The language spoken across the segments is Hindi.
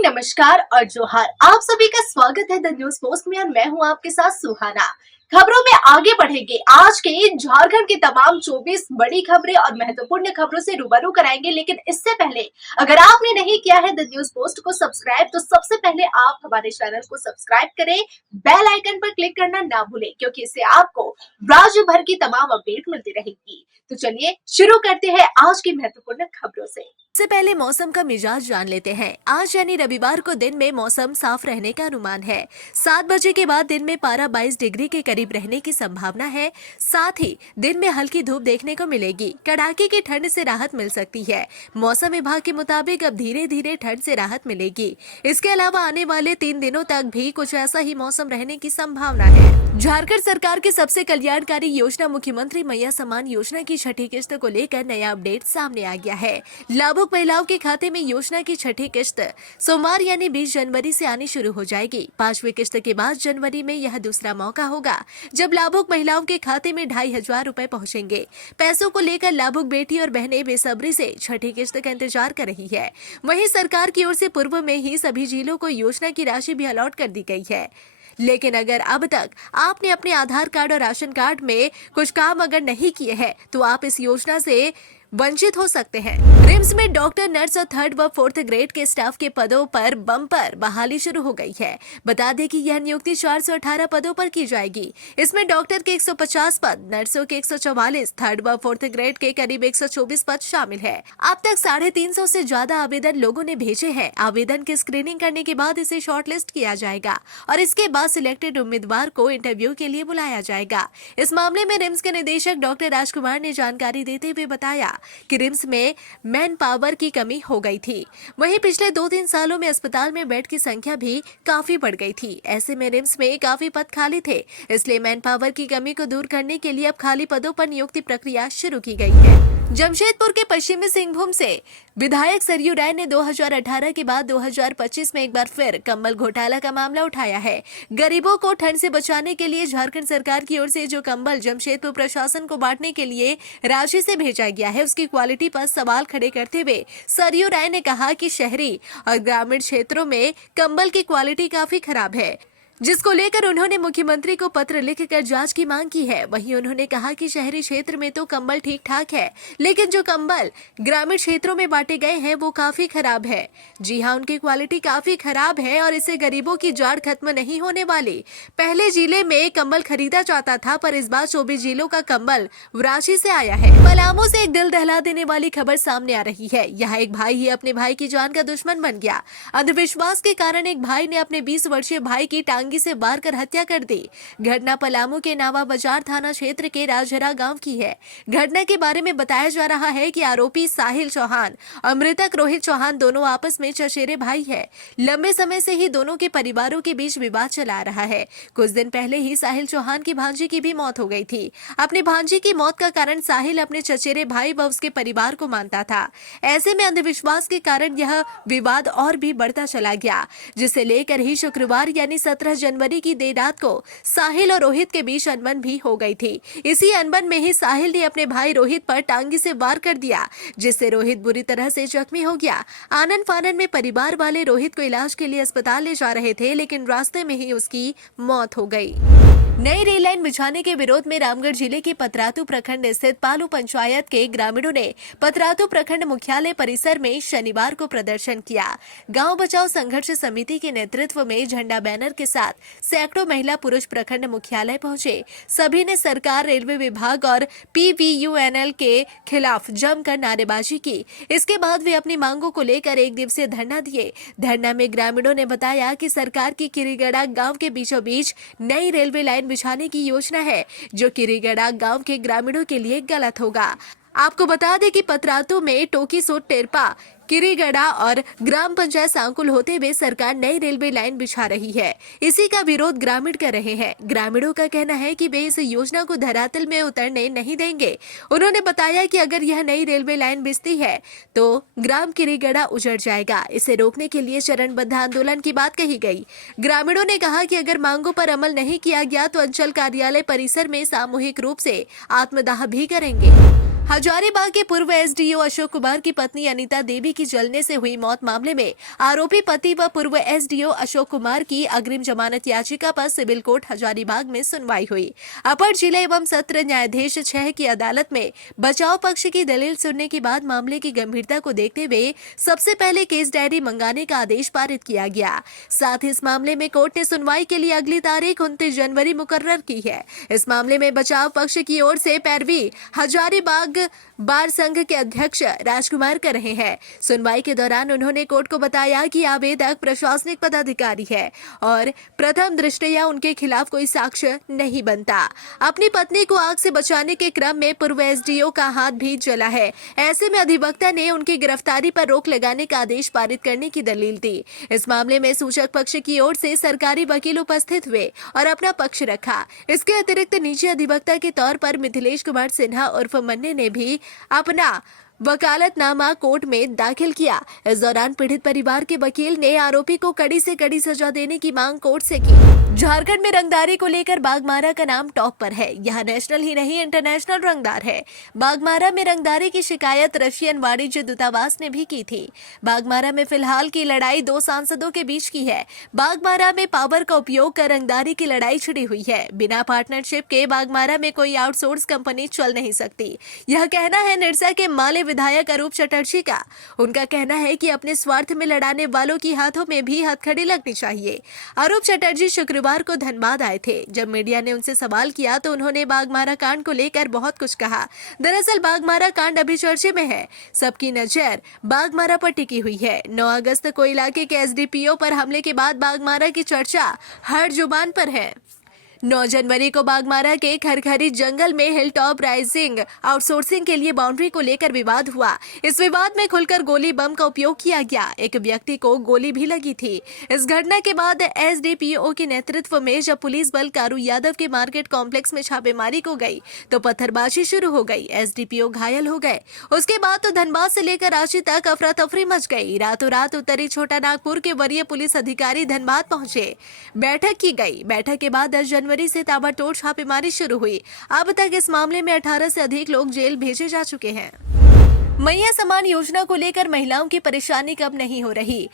मॉर्निंग, नमस्कार और जोहार। आप सभी का स्वागत है द न्यूज पोस्ट में और मैं हूं आपके साथ सुहाना। खबरों में आगे बढ़ेंगे। आज के झारखंड की तमाम 24 बड़ी खबरें और महत्वपूर्ण खबरों से रूबरू कराएंगे, लेकिन इससे पहले अगर आपने नहीं किया है द न्यूज पोस्ट को सब्सक्राइब, तो सबसे पहले आप हमारे चैनल को सब्सक्राइब करें, बेल आइकन पर क्लिक करना ना भूलें, क्योंकि इससे आपको राज्य भर की तमाम अपडेट मिलती रहेगी। तो चलिए शुरू करते हैं आज की महत्वपूर्ण खबरों से पहले मौसम का मिजाज जान लेते हैं। आज यानी रविवार को दिन में मौसम साफ रहने का अनुमान है। 7 बजे के बाद दिन में पारा 22 डिग्री के करीब रहने की संभावना है। साथ ही दिन में हल्की धूप देखने को मिलेगी। कड़ाके की ठंड से राहत मिल सकती है। मौसम विभाग के मुताबिक अब धीरे धीरे ठंड से राहत मिलेगी। इसके अलावा आने वाले 3 दिनों तक भी कुछ ऐसा ही मौसम रहने की संभावना है। झारखंड सरकार की सबसे कल्याणकारी योजना मुख्यमंत्री मैया सम्मान योजना की छठी किस्त को लेकर नया अपडेट सामने आ गया है। लाभुक महिलाओं के खाते में योजना की छठी किस्त सोमवार यानी 20 जनवरी से आनी शुरू हो जाएगी। 5वीं किस्त के बाद जनवरी में यह दूसरा मौका होगा जब लाभुक महिलाओं के खाते में 2500 रुपए पहुंचेंगे। पैसों को लेकर लाभुक बेटी और बहनें बेसब्री से छठी किस्त का इंतजार कर रही है। वहीं सरकार की ओर से पूर्व में ही सभी जिलों को योजना की राशि भी अलॉट कर दी गई है। लेकिन अगर अब तक आपने अपने आधार कार्ड और राशन कार्ड में कुछ काम अगर नहीं किए हैं, तो आप इस योजना से वंचित हो सकते हैं। रिम्स में डॉक्टर, नर्स और 3rd व 4th ग्रेड के स्टाफ के पदों पर बम्पर बहाली शुरू हो गई है। बता दें कि यह नियुक्ति 418 पदों पर की जाएगी। इसमें डॉक्टर के 150 पद, नर्सों के 144, 3rd व 4th ग्रेड के करीब 124 पद शामिल है। अब तक 350 से ज्यादा आवेदन लोगों ने भेजे हैं। आवेदन की स्क्रीनिंग करने के बाद इसे शॉर्टलिस्ट किया जाएगा और इसके बाद सिलेक्टेड उम्मीदवार को इंटरव्यू के लिए बुलाया जाएगा। इस मामले में रिम्स के निदेशक डॉक्टर राजकुमार ने जानकारी देते हुए बताया कि रिम्स में मैन पावर की कमी हो गई थी। वहीं पिछले 2-3 सालों में अस्पताल में बेड की संख्या भी काफी बढ़ गई थी। ऐसे में रिम्स में काफी पद खाली थे, इसलिए मैन पावर की कमी को दूर करने के लिए अब खाली पदों पर नियुक्ति प्रक्रिया शुरू की गई है। जमशेदपुर के पश्चिमी सिंहभूम से विधायक सरयू राय ने 2018 के बाद 2025 में एक बार फिर कंबल घोटाला का मामला उठाया है। गरीबों को ठंड से बचाने के लिए झारखंड सरकार की ओर से जो कंबल जमशेदपुर प्रशासन को बांटने के लिए राशि से भेजा गया है, उसकी क्वालिटी पर सवाल खड़े करते हुए सरयू राय ने कहा कि शहरी और ग्रामीण क्षेत्रों में कंबल की क्वालिटी काफी खराब है, जिसको लेकर उन्होंने मुख्यमंत्री को पत्र लिखकर जांच की मांग की है। वहीं उन्होंने कहा कि शहरी क्षेत्र में तो कंबल ठीक ठाक है, लेकिन जो कंबल ग्रामीण क्षेत्रों में बांटे गए हैं वो काफी खराब है। जी हां, उनकी क्वालिटी काफी खराब है और इससे गरीबों की जाड़ खत्म नहीं होने वाली। पहले जिले में कंबल खरीदा जाता था, पर इस बार 24 जिलों का कंबल राशि से आया है। पलामू से एक दिल दहला देने वाली खबर सामने आ रही है। यहाँ एक भाई ही अपने भाई की जान का दुश्मन बन गया। अंधविश्वास के कारण एक भाई ने अपने 20 वर्षीय भाई की टांग से मार कर हत्या कर दी। घटना पलामू के नावा बाजार थाना क्षेत्र के राजहरा गांव की है। घटना के बारे में बताया जा रहा है कि आरोपी साहिल चौहान और मृतक रोहित चौहान दोनों आपस में चचेरे भाई है। लंबे समय से ही दोनों के परिवारों के बीच विवाद चला रहा है। कुछ दिन पहले ही साहिल चौहान की भांजी की भी मौत हो गई थी। अपनी भांजी की मौत का कारण साहिल अपने चचेरे भाई व उसके परिवार को मानता था। ऐसे में अंधविश्वास के कारण यह विवाद और भी बढ़ता चला गया, जिसे लेकर ही शुक्रवार यानी 17 जनवरी की देर रात को साहिल और रोहित के बीच अनबन भी हो गई थी। इसी अनबन में ही साहिल ने अपने भाई रोहित पर टांगी से वार कर दिया, जिससे रोहित बुरी तरह से जख्मी हो गया। आनन फानन में परिवार वाले रोहित को इलाज के लिए अस्पताल ले जा रहे थे, लेकिन रास्ते में ही उसकी मौत हो गई। नई रेल लाइन बिछाने के विरोध में रामगढ़ जिले के पतरातू प्रखंड स्थित पालू पंचायत के ग्रामीणों ने पतरातू प्रखंड मुख्यालय परिसर में शनिवार को प्रदर्शन किया। गांव बचाओ संघर्ष समिति के नेतृत्व में झंडा बैनर के साथ सैकड़ों महिला पुरुष प्रखंड मुख्यालय पहुंचे। सभी ने सरकार, रेलवे विभाग और PVUNL के खिलाफ जमकर नारेबाजी की। इसके बाद वे अपनी मांगों को लेकर एक दिवसीय धरना दिए। धरना में ग्रामीणों ने बताया कि सरकार की किरीगड़ा गाँव के बीचों बीच नई रेलवे लाइन बिछाने की योजना है, जो किरीगड़ा गांव के ग्रामीणों के लिए गलत होगा। आपको बता दें कि पतरातू में टोकीसो, टेरपा, किरीगड़ा और ग्राम पंचायत सांकुल होते हुए सरकार नई रेलवे लाइन बिछा रही है। इसी का विरोध ग्रामीण कर रहे हैं। ग्रामीणों का कहना है कि वे इस योजना को धरातल में उतरने नहीं देंगे। उन्होंने बताया कि अगर यह नई रेलवे लाइन बिछती है तो ग्राम किरीगड़ा उजड़ जाएगा। इसे रोकने के लिए चरणबद्ध आंदोलन की बात कही गई। ग्रामीणों ने कहा कि अगर मांगों पर अमल नहीं किया गया तो अंचल कार्यालय परिसर में सामूहिक रूप से आत्मदाह भी करेंगे। हजारीबाग के पूर्व एसडीओ अशोक कुमार की पत्नी अनीता देवी की जलने से हुई मौत मामले में आरोपी पति व पूर्व एसडीओ अशोक कुमार की अग्रिम जमानत याचिका पर सिविल कोर्ट हजारीबाग में सुनवाई हुई। अपर जिला एवं सत्र न्यायाधीश 6 की अदालत में बचाव पक्ष की दलील सुनने के बाद मामले की गंभीरता को देखते हुए सबसे पहले केस डायरी मंगाने का आदेश पारित किया गया। साथ ही इस मामले में कोर्ट ने सुनवाई के लिए अगली तारीख 29 जनवरी मुकर्रर की है। इस मामले में बचाव पक्ष की ओर से पैरवी हजारीबाग बार संघ के अध्यक्ष राजकुमार कर रहे हैं। सुनवाई के दौरान उन्होंने कोर्ट को बताया कि आवेदक प्रशासनिक पदाधिकारी है और प्रथम दृष्टया उनके खिलाफ कोई साक्ष्य नहीं बनता। अपनी पत्नी को आग से बचाने के क्रम में पूर्व एसडीओ का हाथ भी जला है। ऐसे में अधिवक्ता ने उनकी गिरफ्तारी पर रोक लगाने का आदेश पारित करने की दलील दी। इस मामले में सूचक पक्ष की ओर से सरकारी वकील उपस्थित हुए और अपना पक्ष रखा। इसके अतिरिक्त निजी अधिवक्ता के तौर पर मिथिलेश कुमार सिन्हा उर्फ मन्ने ने भी अपना वकालतनामा कोर्ट में दाखिल किया। इस दौरान पीड़ित परिवार के वकील ने आरोपी को कड़ी से कड़ी सजा देने की मांग कोर्ट से की। झारखंड में रंगदारी को लेकर बागमारा का नाम टॉप पर है। यहाँ नेशनल ही नहीं इंटरनेशनल रंगदार है। बागमारा में रंगदारी की शिकायत रशियन वाणिज्य दूतावास ने भी की थी। बागमारा में फिलहाल की लड़ाई 2 सांसदों के बीच की है। बागमारा में पावर का उपयोग कर रंगदारी की लड़ाई छिड़ी हुई है। बिना पार्टनरशिप के बागमारा में कोई आउटसोर्स कंपनी चल नहीं सकती। यह कहना है निरसा के माले विधायक अरूप चटर्जी का। उनका कहना है कि अपने स्वार्थ में लड़ाने वालों की हाथों में भी हथकड़ी लगनी चाहिए। अरूप चटर्जी शुक्रवार को धनबाद आए थे। जब मीडिया ने उनसे सवाल किया तो उन्होंने बागमारा कांड को लेकर बहुत कुछ कहा। दरअसल बागमारा कांड अभी चर्चे में है। सबकी नजर बागमारा पर टिकी हुई है। 9 अगस्त को इलाके के एसडीपीओ पर हमले के बाद बागमारा की चर्चा हर जुबान पर है। 9 जनवरी को बागमारा के खरखरी जंगल में हिल टॉप राइजिंग आउटसोर्सिंग के लिए बाउंड्री को लेकर विवाद हुआ। इस विवाद में खुलकर गोली बम का उपयोग किया गया। एक व्यक्ति को गोली भी लगी थी। इस घटना के बाद एसडीपीओ के नेतृत्व में जब पुलिस बल कारू यादव के मार्केट कॉम्प्लेक्स में छापेमारी को गई तो पत्थरबाजी शुरू हो गई। एसडीपीओ घायल हो गए। उसके बाद तो धनबाद से लेकर रांची तक अफरा तफरी मच गई। रातों रात उत्तरी छोटा नागपुर के वरीय पुलिस अधिकारी धनबाद पहुंचे। बैठक की गई। बैठक के बाद 10 जनवरी से ताबड़तोड़ छापेमारी शुरू हुई। अब तक इस मामले में 18 से अधिक लोग जेल भेजे जा चुके हैं। मैया समान योजना को लेकर महिलाओं की परेशानी कम नहीं हो रही।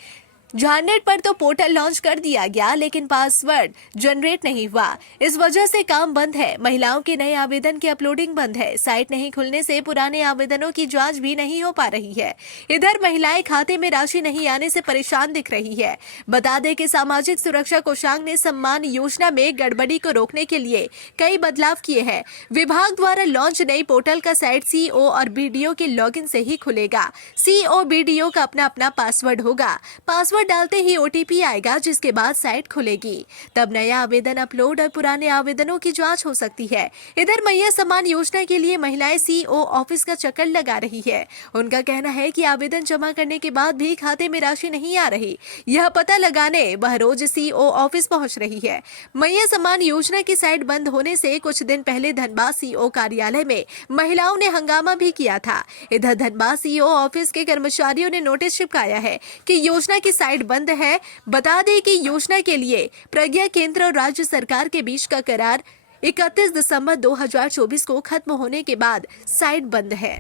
झारनेट पर तो पोर्टल लॉन्च कर दिया गया लेकिन पासवर्ड जनरेट नहीं हुआ। इस वजह से काम बंद है। महिलाओं के नए आवेदन की अपलोडिंग बंद है। साइट नहीं खुलने से पुराने आवेदनों की जांच भी नहीं हो पा रही है। इधर महिलाएं खाते में राशि नहीं आने से परेशान दिख रही है। बता दें कि सामाजिक सुरक्षा कोषांग ने सम्मान योजना में गड़बड़ी को रोकने के लिए कई बदलाव किए हैं। विभाग द्वारा लॉन्च नई पोर्टल का साइट सीओ और बीडीओ के लॉगिन से ही खुलेगा। सीओ बीडीओ का अपना अपना पासवर्ड होगा। पासवर्ड डालते ही ओटीपी आएगा जिसके बाद साइट खुलेगी। तब नया आवेदन अपलोड और पुराने आवेदनों की जांच हो सकती है। इधर मैया सम्मान योजना के लिए महिलाएं सीओ ऑफिस का चक्कर लगा रही है। उनका कहना है कि आवेदन जमा करने के बाद भी खाते में राशि नहीं आ रही। यह पता लगाने वह रोज सीओ ऑफिस पहुंच रही है। मैया सम्मान योजना की साइट बंद होने से कुछ दिन पहले धनबाद सीओ कार्यालय में महिलाओं ने हंगामा भी किया था। इधर धनबाद सीओ ऑफिस के कर्मचारियों ने नोटिस चिपकाया है कि योजना की साइट बंद है। बता दें कि योजना के लिए प्रज्ञा केंद्र और राज्य सरकार के बीच का करार 31 दिसंबर 2024 को खत्म होने के बाद साइट बंद है।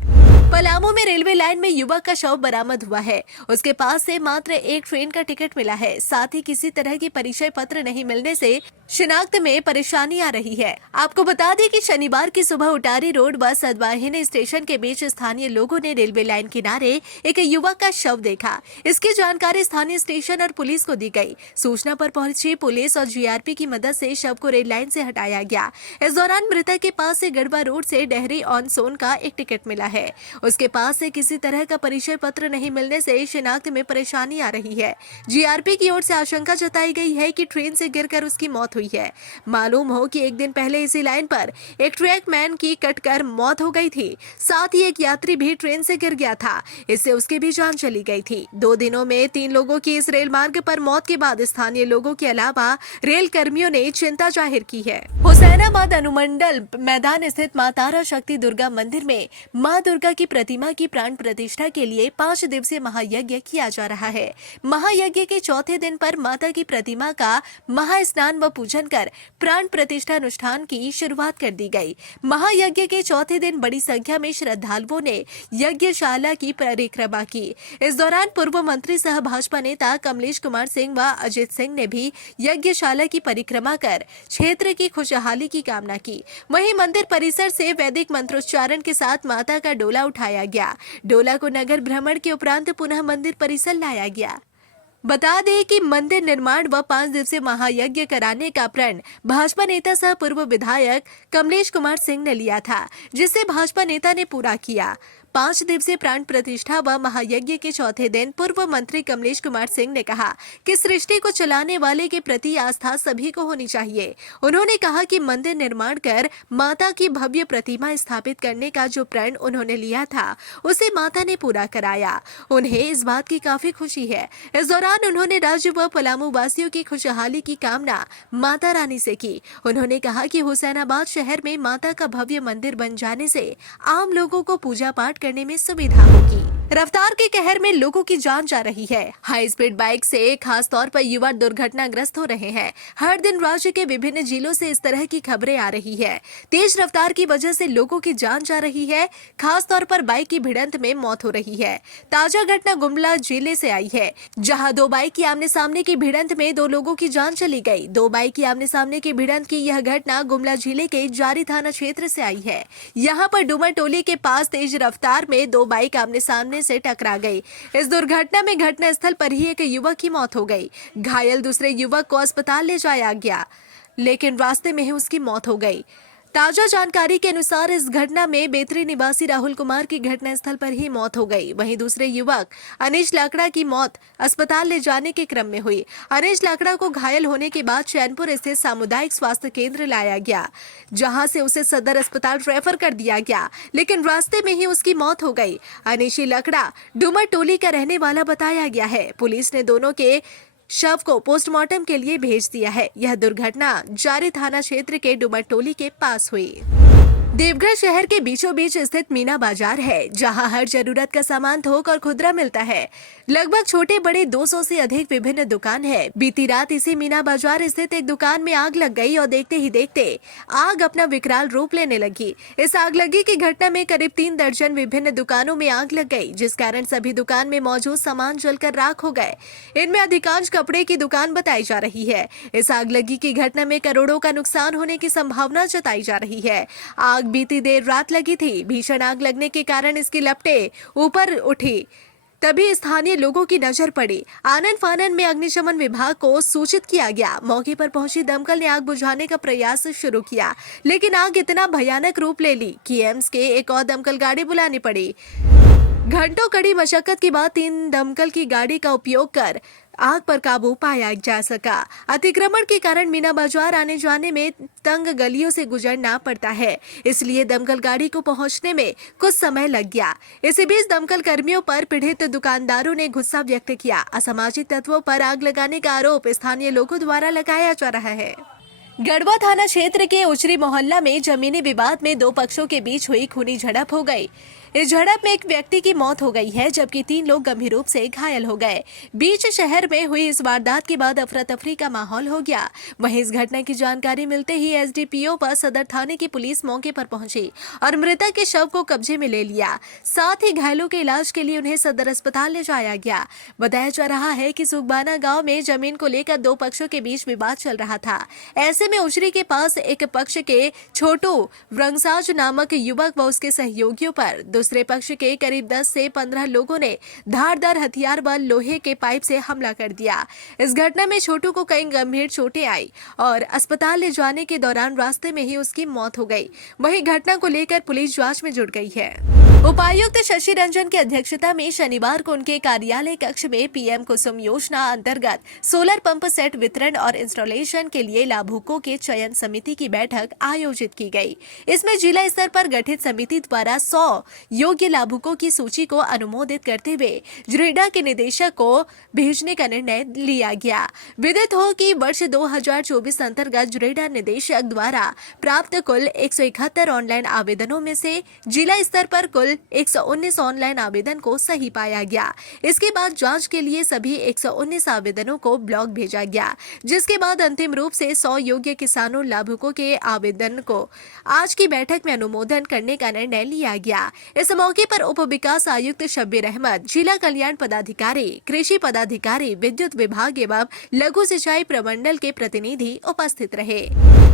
पलामू में रेलवे लाइन में युवक का शव बरामद हुआ है। उसके पास से मात्र एक ट्रेन का टिकट मिला है। साथ ही किसी तरह की परिचय पत्र नहीं मिलने से शिनाख्त में परेशानी आ रही है। आपको बता दें कि शनिवार की सुबह उटारी रोड व सदवाहिनी स्टेशन के बीच स्थानीय लोगों ने रेलवे लाइन किनारे एक युवक का शव देखा। इसकी जानकारी स्थानीय स्टेशन और पुलिस को दी गई। सूचना पर पहुंची पुलिस और जीआरपी की मदद से शव को रेल लाइन से हटाया गया। इस दौरान मृतक के पास से गढ़वा रोड से डेहरी ऑन सोन का एक टिकट मिला है। उसके पास से किसी तरह का परिचय पत्र नहीं मिलने से शिनाख्त में परेशानी आ रही है। जीआरपी की ओर से आशंका जताई गई है कि ट्रेन से गिरकर उसकी मौत हुई है। मालूम हो कि एक दिन पहले इसी लाइन पर एक ट्रैकमैन की कटकर मौत हो गई थी। साथ ही एक यात्री भी ट्रेन से गिर गया था। इससे उसकी भी जान चली गई थी। 2 दिनों में 3 लोगों की इस रेल मार्ग पर मौत के बाद स्थानीय लोगों के अलावा रेल कर्मियों ने चिंता जाहिर की है। हुसैनाबाद अनुमंडल मैदान स्थित मां तारा शक्ति दुर्गा मंदिर में मां दुर्गा की की प्रतिमा की प्राण प्रतिष्ठा के लिए 5 दिवसीय महायज्ञ किया जा रहा है। महायज्ञ के चौथे दिन पर माता की प्रतिमा का महास्नान व पूजन कर प्राण प्रतिष्ठा अनुष्ठान की शुरुआत कर दी गई। महायज्ञ के चौथे दिन बड़ी संख्या में श्रद्धालुओं ने यज्ञशाला की परिक्रमा की। इस दौरान पूर्व मंत्री सह भाजपा नेता कमलेश कुमार सिंह व अजित सिंह ने भी यज्ञशाला की परिक्रमा कर क्षेत्र की खुशहाली की कामना की। वहीं मंदिर परिसर से वैदिक मंत्रोच्चारण के साथ माता का डोला उठाया गया। डोला को नगर भ्रमण के उपरांत पुनः मंदिर परिसर लाया गया। बता दें कि मंदिर निर्माण व 5 दिवसीय महायज्ञ कराने का प्रण भाजपा नेता सह पूर्व विधायक कमलेश कुमार सिंह ने लिया था, जिसे भाजपा नेता ने पूरा किया। 5 दिवसीय प्राण प्रतिष्ठा व महायज्ञ के चौथे दिन पूर्व मंत्री कमलेश कुमार सिंह ने कहा कि सृष्टि को चलाने वाले के प्रति आस्था सभी को होनी चाहिए। उन्होंने कहा कि मंदिर निर्माण कर माता की भव्य प्रतिमा स्थापित करने का जो प्रण उन्होंने लिया था, उसे माता ने पूरा कराया। उन्हें इस बात की काफी खुशी है। इस दौरान उन्होंने राज्य व पलामू वासियों की खुशहाली की कामना माता रानी से की। उन्होंने कहा कि हुसैनाबाद शहर में माता का भव्य मंदिर बन जाने से आम लोगों को पूजा पाठ करने में सुविधा होगी। रफ्तार के कहर में लोगों की जान जा रही है। हाई स्पीड बाइक से खास तौर पर युवा दुर्घटनाग्रस्त हो रहे हैं। हर दिन राज्य के विभिन्न जिलों से इस तरह की खबरें आ रही है। तेज रफ्तार की वजह से लोगों की जान जा रही है। खास तौर पर बाइक की भिड़ंत में मौत हो रही है। ताजा घटना गुमला जिले से आई है, जहां 2 बाइक की आमने सामने की भिड़ंत में 2 लोगों की जान चली गई। 2 बाइक की आमने सामने की भिड़ंत की यह घटना गुमला जिले के जारी थाना क्षेत्र से आई है। यहाँ पर डुमर टोली के पास तेज रफ्तार में 2 बाइक आमने सामने से टकरा गई। इस दुर्घटना में घटनास्थल पर ही एक युवक की मौत हो गई। घायल दूसरे युवक को अस्पताल ले जाया गया, लेकिन रास्ते में ही उसकी मौत हो गई। ताजा जानकारी के अनुसार इस घटना में बेतरी निवासी राहुल कुमार की घटनास्थल पर ही मौत हो गई। वहीं दूसरे युवक अनीश लाकड़ा की मौत अस्पताल ले जाने के क्रम में हुई। अनीश लाकड़ा को घायल होने के बाद चैनपुर स्थित सामुदायिक स्वास्थ्य केंद्र लाया गया, जहां से उसे सदर अस्पताल रेफर कर दिया गया, लेकिन रास्ते में ही उसकी मौत हो गई। अनीश लाकड़ा डुमर टोली का रहने वाला बताया गया है। पुलिस ने दोनों के शव को पोस्टमार्टम के लिए भेज दिया है। यह दुर्घटना जारी थाना क्षेत्र के डुमर टोली के पास हुई। देवघर शहर के बीचों बीच स्थित मीना बाजार है, जहां हर जरूरत का सामान थोक और खुदरा मिलता है। लगभग छोटे बड़े 200 से अधिक विभिन्न दुकान है। बीती रात इसी मीना बाजार स्थित एक दुकान में आग लग गई और देखते ही देखते आग अपना विकराल रूप लेने लगी। इस आगलगी की घटना में करीब 3 दर्जन विभिन्न दुकानों में आग लग गई, जिस कारण सभी दुकान में मौजूद सामान जलकर राख हो गए। इनमें अधिकांश कपड़े की दुकान बताई जा रही है। इस आगलगी की घटना में करोड़ों का नुकसान होने की संभावना जताई जा रही है। आग बीती देर रात लगी थी। भीषण आग लगने के कारण इसकी लपटें ऊपर उठी, तभी स्थानीय लोगों की नजर पड़ी। आनन फानन में अग्निशमन विभाग को सूचित किया गया। मौके पर पहुंची दमकल ने आग बुझाने का प्रयास शुरू किया, लेकिन आग इतना भयानक रूप ले ली कि एम्स के एक और दमकल गाड़ी बुलानी पड़ी। घंटों कड़ी मशक्कत के बाद 3 दमकल की गाड़ी का उपयोग कर आग पर काबू पाया जा सका। अतिक्रमण के कारण मीना बाजार आने जाने में तंग गलियों से गुजरना पड़ता है, इसलिए दमकल गाड़ी को पहुंचने में कुछ समय लग गया। इसी बीच दमकल कर्मियों पर पीड़ित दुकानदारों ने गुस्सा व्यक्त किया। असामाजिक तत्वों पर आग लगाने का आरोप स्थानीय लोगों द्वारा लगाया जा रहा है। गढ़वा थाना क्षेत्र के उचरी मोहल्ला में जमीनी विवाद में 2 पक्षों के बीच हुई खूनी झड़प हो गई। इस झड़प में एक व्यक्ति की मौत हो गई है, जबकि 3 लोग गंभीर रूप से घायल हो गए। बीच शहर में हुई इस वारदात के बाद अफरा तफरी का माहौल हो गया। वहीं इस घटना की जानकारी मिलते ही एसडीपीओ पर सदर थाने की पुलिस मौके पर पहुंची और मृतक के शव को कब्जे में ले लिया। साथ ही घायलों के इलाज के लिए उन्हें सदर अस्पताल ले जाया गया। बताया जा रहा है कि सुगबाना गाँव में जमीन को लेकर 2 पक्षों के बीच विवाद चल रहा था। ऐसे में उचरी के पास एक पक्ष के छोटू व्रंगसाज नामक युवक व उसके सहयोगियों पर दूसरे पक्ष के करीब 10 से 15 लोगों ने धारदार हथियार व लोहे के पाइप से हमला कर दिया। इस घटना में छोटू को कई गंभीर चोटें आई और अस्पताल ले जाने के दौरान रास्ते में ही उसकी मौत हो गई। वहीं घटना को लेकर पुलिस जांच में जुट गई है। उपायुक्त शशि रंजन की अध्यक्षता में शनिवार को उनके कार्यालय कक्ष में पीएम कुसुम योजना अंतर्गत सोलर पंप सेट वितरण और इंस्टॉलेशन के लिए लाभुकों के चयन समिति की बैठक आयोजित की गई। इसमें जिला स्तर पर गठित समिति द्वारा 100 योग्य लाभुकों की सूची को अनुमोदित करते हुए जुरेडा के निदेशक को भेजने का निर्णय लिया गया। विदित हो कि वर्ष 2024 अंतर्गत जुरेडा निदेशक द्वारा प्राप्त कुल 171 ऑनलाइन आवेदनों में से जिला स्तर पर कुल 119 ऑनलाइन आवेदन को सही पाया गया। इसके बाद जांच के लिए सभी 119 आवेदनों को ब्लॉक भेजा गया, जिसके बाद अंतिम रूप से 100 योग्य किसानों लाभुकों के आवेदन को आज की बैठक में अनुमोदन करने का निर्णय लिया गया। इस मौके पर उप विकास आयुक्त शब्बीर अहमद, जिला कल्याण पदाधिकारी, कृषि पदाधिकारी, विद्युत विभाग एवं लघु सिंचाई प्रमंडल के प्रतिनिधि उपस्थित रहे।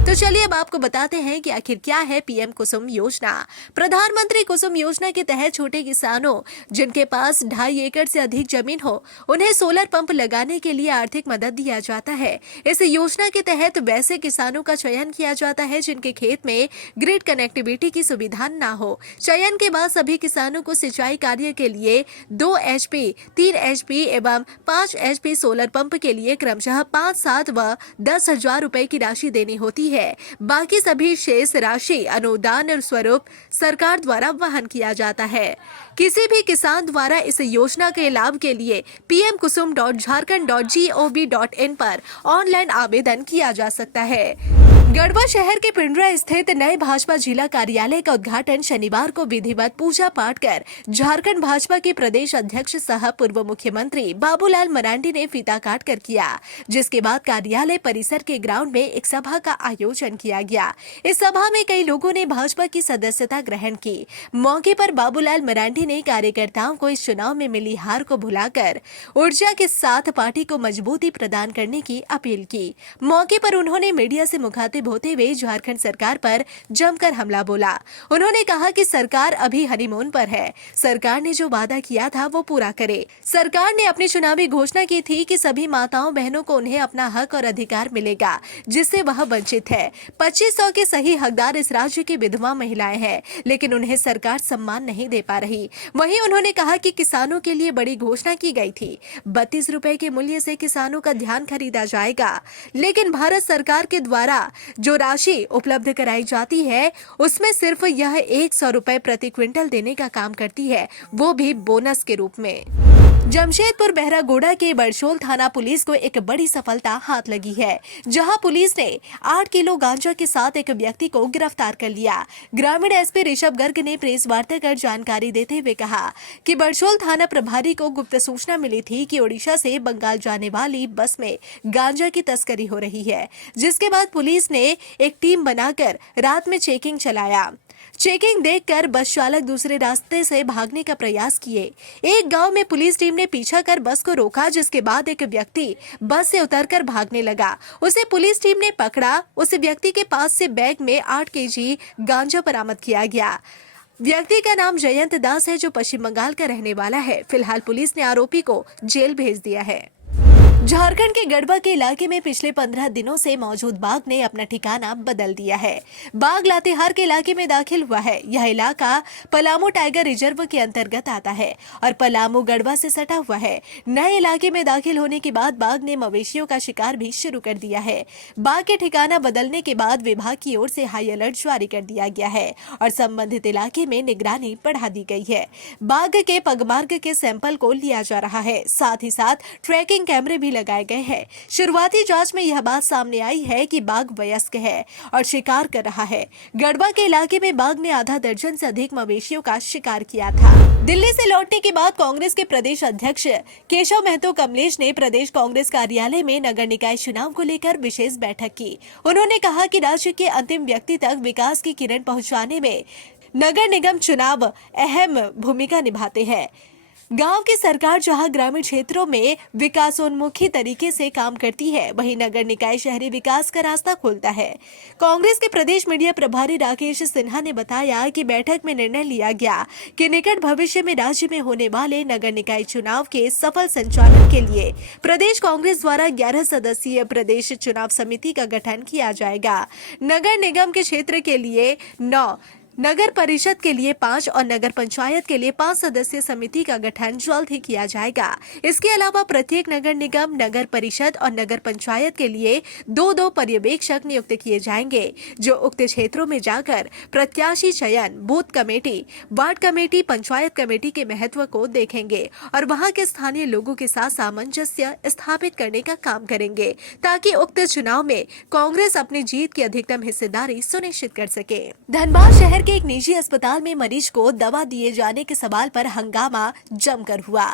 तो चलिए अब आपको बताते हैं कि आखिर क्या है पीएम कुसुम योजना। प्रधानमंत्री कुसुम योजना के तहत छोटे किसानों जिनके पास 2.5 एकड़ से अधिक जमीन हो, उन्हें सोलर पंप लगाने के लिए आर्थिक मदद दिया जाता है। इस योजना के तहत वैसे किसानों का चयन किया जाता है जिनके खेत में ग्रिड कनेक्टिविटी की सुविधा न हो। चयन के बाद सभी किसानों को सिंचाई कार्य के लिए 2 HP, 3 HP एवं 5 HP सोलर पंप के लिए क्रमशः 5, 7 व 10,000 रुपए की राशि देनी होती है। बाकी सभी शेष राशि अनुदान स्वरूप सरकार द्वारा वहन किया जाता है। किसी भी किसान द्वारा इस योजना के लाभ के लिए pmkusum.jharkhand.gov.in पर ऑनलाइन आवेदन किया जा सकता है। गढ़वा शहर के पिंडरा स्थित नए भाजपा जिला कार्यालय का उद्घाटन शनिवार को विधिवत पूजा पाठ कर झारखंड भाजपा के प्रदेश अध्यक्ष सह पूर्व मुख्यमंत्री बाबूलाल मरांडी ने फीता काट कर किया, जिसके बाद कार्यालय परिसर के ग्राउंड में एक सभा का आयोजन किया गया। इस सभा में कई लोगों ने भाजपा की सदस्यता ग्रहण की। मौके पर बाबूलाल मरांडी ने कार्यकर्ताओं को इस चुनाव में मिली हार को भुलाकर ऊर्जा के साथ पार्टी को मजबूती प्रदान करने की अपील की। मौके पर उन्होंने मीडिया से मुखातिब होते हुए झारखंड सरकार पर जमकर हमला बोला। उन्होंने कहा कि सरकार अभी हनीमून पर है। सरकार ने जो वादा किया था वो पूरा करे। सरकार ने अपनी चुनावी घोषणा की थी कि सभी माताओं बहनों को उन्हें अपना हक और अधिकार मिलेगा, जिससे वह वंचित है। 2500 के सही हकदार इस राज्य की विधवा महिलाएं हैं, लेकिन उन्हें सरकार सम्मान नहीं दे पा रही। वहीं उन्होंने कहा कि किसानों के लिए बड़ी घोषणा की गई थी। 32 रुपए के मूल्य से किसानों का ध्यान खरीदा जाएगा, लेकिन भारत सरकार के द्वारा जो राशि उपलब्ध कराई जाती है उसमें सिर्फ यह 100 रुपए प्रति क्विंटल देने का काम करती है, वो भी बोनस के रूप में। जमशेदपुर बहरागोड़ा के बड़शोल थाना पुलिस को एक बड़ी सफलता हाथ लगी है, जहां पुलिस ने 8 किलो गांजा के साथ एक व्यक्ति को गिरफ्तार कर लिया। ग्रामीण एसपी ऋषभ गर्ग ने प्रेस वार्ता कर जानकारी देते हुए कहा कि बड़शोल थाना प्रभारी को गुप्त सूचना मिली थी कि ओडिशा से बंगाल जाने वाली बस में गांजा की तस्करी हो रही है, जिसके बाद पुलिस ने एक टीम बनाकर रात में चेकिंग चलाया। चेकिंग देखकर बस चालक दूसरे रास्ते से भागने का प्रयास किए। एक गांव में पुलिस टीम ने पीछा कर बस को रोका, जिसके बाद एक व्यक्ति बस से उतरकर भागने लगा। उसे पुलिस टीम ने पकड़ा। उस व्यक्ति के पास से बैग में 8 केजी गांजा बरामद किया गया। व्यक्ति का नाम जयंत दास है, जो पश्चिम बंगाल का रहने वाला है। फिलहाल पुलिस ने आरोपी को जेल भेज दिया है। झारखंड के गढ़वा के इलाके में पिछले 15 दिनों से मौजूद बाघ ने अपना ठिकाना बदल दिया है। बाघ लातेहार के इलाके में दाखिल हुआ है। यह इलाका पलामू टाइगर रिजर्व के अंतर्गत आता है और पलामू गढ़वा से सटा हुआ है। नए इलाके में दाखिल होने के बाद बाघ ने मवेशियों का शिकार भी शुरू कर दिया है। बाघ के ठिकाना बदलने के बाद विभाग की ओर से हाई अलर्ट जारी कर दिया गया है और संबंधित इलाके में निगरानी बढ़ा दी गई है। बाघ के पगमार्ग के सैंपल को लिया जा रहा है, साथ ही साथ ट्रैकिंग कैमरे भी लगाए गए हैं। शुरुआती जांच में यह बात सामने आई है कि बाघ वयस्क है और शिकार कर रहा है। गढ़वा के इलाके में बाघ ने आधा दर्जन से अधिक मवेशियों का शिकार किया था। दिल्ली से लौटने के बाद कांग्रेस के प्रदेश अध्यक्ष केशव महतो कमलेश ने प्रदेश कांग्रेस कार्यालय में नगर निकाय चुनाव को लेकर विशेष बैठक की। उन्होंने कहा कि राज्य के अंतिम व्यक्ति तक विकास की किरण पहुंचाने में नगर निगम चुनाव अहम भूमिका निभाते हैं। गांव की सरकार जहां ग्रामीण क्षेत्रों में विकासोन्मुखी तरीके से काम करती है, वहीं नगर निकाय शहरी विकास का रास्ता खोलता है। कांग्रेस के प्रदेश मीडिया प्रभारी राकेश सिन्हा ने बताया कि बैठक में निर्णय लिया गया कि निकट भविष्य में राज्य में होने वाले नगर निकाय चुनाव के सफल संचालन के लिए प्रदेश कांग्रेस द्वारा 11 सदस्यीय प्रदेश चुनाव समिति का गठन किया जाएगा। नगर निगम के क्षेत्र के लिए 9 नगर परिषद के लिए 5 और नगर पंचायत के लिए 5 सदस्यीय समिति का गठन जल्द ही किया जाएगा। इसके अलावा प्रत्येक नगर निगम, नगर परिषद और नगर पंचायत के लिए 2-2 पर्यवेक्षक नियुक्त किए जाएंगे, जो उक्त क्षेत्रों में जाकर प्रत्याशी चयन, booth committee, ward committee, panchayat committee के महत्व को देखेंगे और वहां के स्थानीय लोगों के साथ सामंजस्य स्थापित करने का काम करेंगे, ताकि उक्त चुनाव में कांग्रेस अपनी जीत की अधिकतम हिस्सेदारी सुनिश्चित कर सके। धनबाद शहर के एक निजी अस्पताल में मरीज को दवा दिए जाने के सवाल पर हंगामा जमकर हुआ।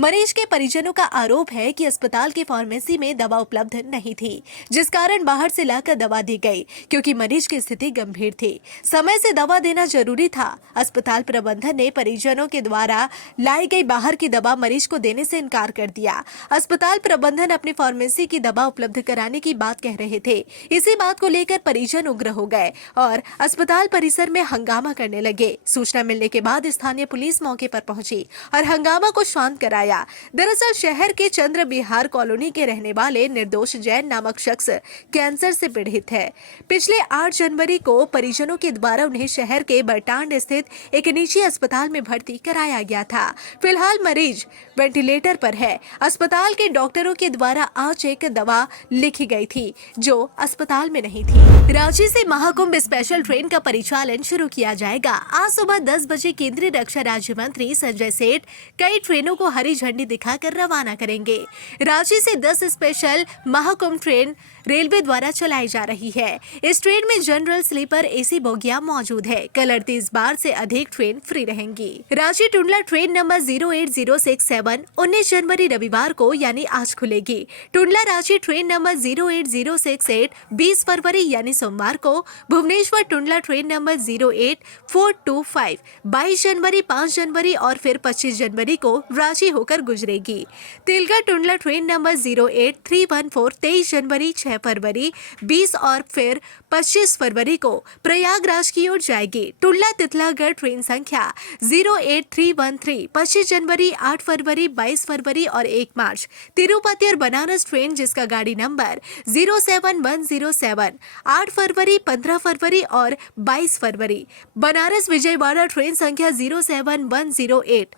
मरीज के परिजनों का आरोप है कि अस्पताल की फार्मेसी में दवा उपलब्ध नहीं थी, जिस कारण बाहर से लाकर दवा दी गई, क्योंकि मरीज की स्थिति गंभीर थी। समय से दवा देना जरूरी था। अस्पताल प्रबंधन ने परिजनों के द्वारा लाई गई बाहर की दवा मरीज को देने से इनकार कर दिया। अस्पताल प्रबंधन अपनी फार्मेसी की दवा उपलब्ध कराने की बात कह रहे थे। इसी बात को लेकर परिजन उग्र हो गए और अस्पताल परिसर में हंगामा करने लगे। सूचना मिलने के बाद स्थानीय पुलिस मौके पर पहुंची और हंगामा को शांत कराया। दरअसल शहर के चंद्र बिहार कॉलोनी के रहने वाले निर्दोष जैन नामक शख्स कैंसर से पीड़ित है। पिछले 8 जनवरी को परिजनों के द्वारा उन्हें शहर के बरटांड स्थित एक निजी अस्पताल में भर्ती कराया गया था। फिलहाल मरीज वेंटिलेटर पर है। अस्पताल के डॉक्टरों के द्वारा आज एक दवा लिखी गई थी, जो अस्पताल में नहीं थी। रांची से महाकुंभ स्पेशल ट्रेन का परिचालन शुरू किया जाएगा। आज सुबह 10 बजे केंद्रीय रक्षा राज्य मंत्री संजय सेठ कई ट्रेनों को हरी झंडी दिखाकर रवाना करेंगे। रांची से 10 स्पेशल महाकुंभ ट्रेन रेलवे द्वारा चलाई जा रही है। इस ट्रेन में जनरल स्लीपर एसी बोगियां मौजूद है। कल 38 बार से अधिक ट्रेन फ्री रहेंगी। रांची टुंडला ट्रेन नंबर 08067 19 जनवरी रविवार को यानी आज खुलेगी। टुंडला रांची ट्रेन नंबर 08068 20 फरवरी यानी सोमवार को। भुवनेश्वर टुंडला ट्रेन नंबर 08425 22 जनवरी, 5 जनवरी और फिर 25 जनवरी को रांची होकर गुजरेगी। तिलका टुंडला ट्रेन नंबर 08314 23 जनवरी, 6 फरवरी, 20 और फिर 25 फरवरी को प्रयागराज की ओर जाएगी। टुंडला तितलागढ़ ट्रेन संख्या 08313 25 जनवरी, 8 फरवरी, 22 फरवरी और 1 मार्च। तिरुपति और बनारस ट्रेन जिसका गाड़ी नंबर 07107 8 फरवरी, 15 फरवरी और 22 फरवरी। बनारस विजयवाड़ा ट्रेन संख्या 07108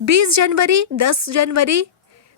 20 जनवरी, 10 जनवरी,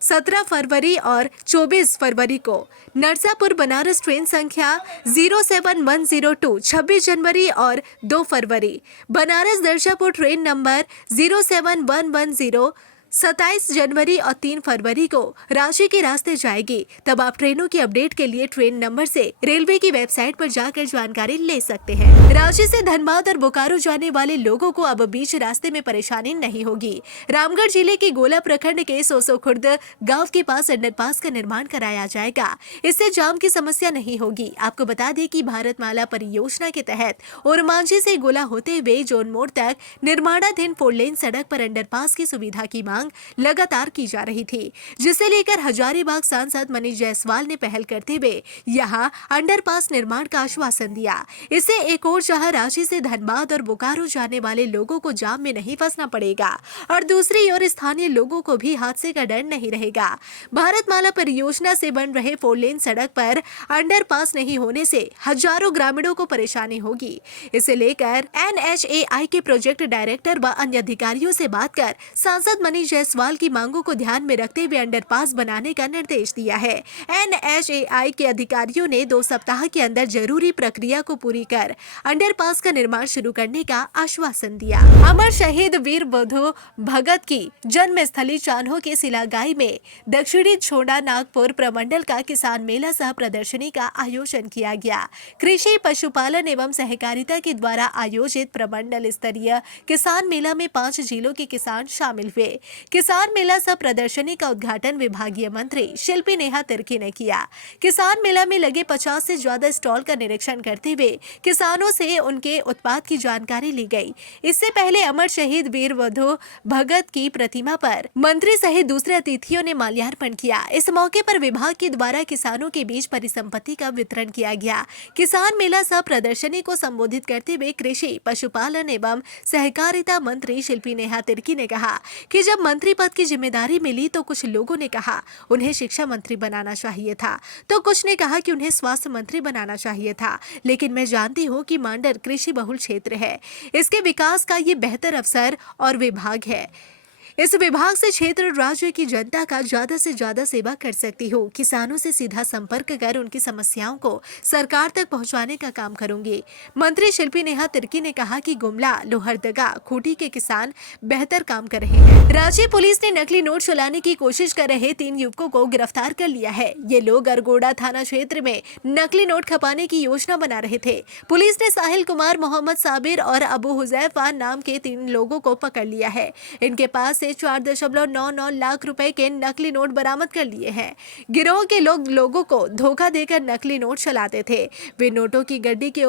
17 फरवरी और 24 फरवरी को। नरसापुर बनारस ट्रेन संख्या 07102 26 जनवरी और 2 फरवरी। बनारस दर्शापुर ट्रेन नंबर 07110 27 जनवरी और 3 फरवरी को रांची के रास्ते जाएगी। तब आप ट्रेनों की अपडेट के लिए ट्रेन नंबर से रेलवे की वेबसाइट पर जाकर जानकारी ले सकते हैं। रांची से धनबाद और बोकारो जाने वाले लोगों को अब बीच रास्ते में परेशानी नहीं होगी। रामगढ़ जिले के गोला प्रखंड के सोसो खुर्द गाँव के पास अंडरपास का निर्माण कराया जाएगा। इससे जाम की समस्या नहीं होगी। आपको बता दें कि भारतमाला परियोजना के तहत ओरमांझी से गोला होते हुए जोन मोड़ तक निर्माणाधीन 4 लेन सड़क पर अंडरपास की सुविधा की मांग लगातार की जा रही थी, जिसे लेकर हजारीबाग सांसद मनीष जायसवाल ने पहल करते हुए यहां अंडरपास निर्माण का आश्वासन दिया। इससे एक और जहां रांची से धनबाद और बोकारो जाने वाले लोगों को जाम में नहीं फंसना पड़ेगा और दूसरी ओर स्थानीय लोगों को भी हादसे का डर नहीं रहेगा। भारतमाला परियोजना से बन रहे 4 लेन सड़क पर अंडरपास नहीं होने से हजारों ग्रामीणों को परेशानी होगी। इसे लेकर NHAI के प्रोजेक्ट डायरेक्टर व अन्य अधिकारियों से बात कर सांसद मनीष जायसवाल की मांगों को ध्यान में रखते हुए अंडरपास बनाने का निर्देश दिया है। NHAI के अधिकारियों ने 2 सप्ताह के अंदर जरूरी प्रक्रिया को पूरी कर अंडरपास का निर्माण शुरू करने का आश्वासन दिया। अमर शहीद वीर बुद्धू भगत की जन्म स्थली चान्हो के सिलागाई में दक्षिणी छोड़ा नागपुर प्रमंडल का किसान मेला सह प्रदर्शनी का आयोजन किया गया। कृषि पशुपालन एवं सहकारिता के द्वारा आयोजित प्रमंडल स्तरीय किसान मेला में 5 जिलों के किसान शामिल हुए। किसान मेला सह प्रदर्शनी का उद्घाटन विभागीय मंत्री शिल्पी नेहा तिर्की ने किया। किसान मेला में लगे 50 से ज्यादा स्टॉल का निरीक्षण करते हुए किसानों से उनके उत्पाद की जानकारी ली गई। इससे पहले अमर शहीद वीर बुद्धू भगत की प्रतिमा पर मंत्री सहित दूसरे अतिथियों ने माल्यार्पण किया। इस मौके पर विभाग के द्वारा किसानों के बीच परिसंपत्ति का वितरण किया गया। किसान मेला सह प्रदर्शनी को संबोधित करते हुए कृषि पशुपालन एवं सहकारिता मंत्री शिल्पी नेहा तिर्की ने कहा कि जब मंत्री पद की जिम्मेदारी मिली तो कुछ लोगों ने कहा उन्हें शिक्षा मंत्री बनाना चाहिए था, तो कुछ ने कहा कि उन्हें स्वास्थ्य मंत्री बनाना चाहिए था। लेकिन मैं जानती हूँ कि मांडर कृषि बहुल क्षेत्र है, इसके विकास का ये बेहतर अवसर और विभाग है। इस विभाग से क्षेत्र राज्य की जनता का ज्यादा से ज्यादा सेवा कर सकती हूँ। किसानों से सीधा संपर्क कर उनकी समस्याओं को सरकार तक पहुँचाने का काम करूंगी। मंत्री शिल्पी नेहा तिर्की ने कहा कि गुमला, लोहरदगा, खूंटी के किसान बेहतर काम कर रहे हैं। रांची पुलिस ने नकली नोट चलाने की कोशिश कर रहे 3 युवकों को गिरफ्तार कर लिया है। ये लोग अरगोड़ा थाना क्षेत्र में नकली नोट खपाने की योजना बना रहे थे। पुलिस ने साहिल कुमार, मोहम्मद साबिर और अबू हुजैफा नाम के 3 लोगों को पकड़ लिया है। इनके पास 4.99 लाख रुपए के नकली नोट बरामद कर लिए हैं। गिरोह के लोग लोगों को धोखा देकर नकली नोट चलाते थे। वे नोटों की गड्डी के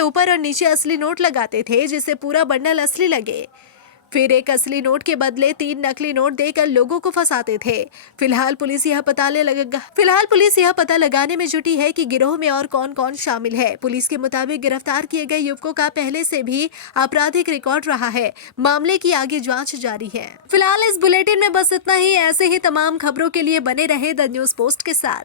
ऊपर और नीचे असली नोट लगाते थे, जिससे पूरा बंडल असली लगे। फिर एक असली नोट के बदले 3 नकली नोट देकर लोगों को फंसाते थे। फिलहाल पुलिस यह पता लगाने में जुटी है कि गिरोह में और कौन-कौन शामिल है। पुलिस के मुताबिक गिरफ्तार किए गए युवकों का पहले से भी आपराधिक रिकॉर्ड रहा है। मामले की आगे जांच जारी है। फिलहाल इस बुलेटिन में बस इतना ही। ऐसे ही तमाम खबरों के लिए बने रहे द न्यूज़ पोस्ट के साथ।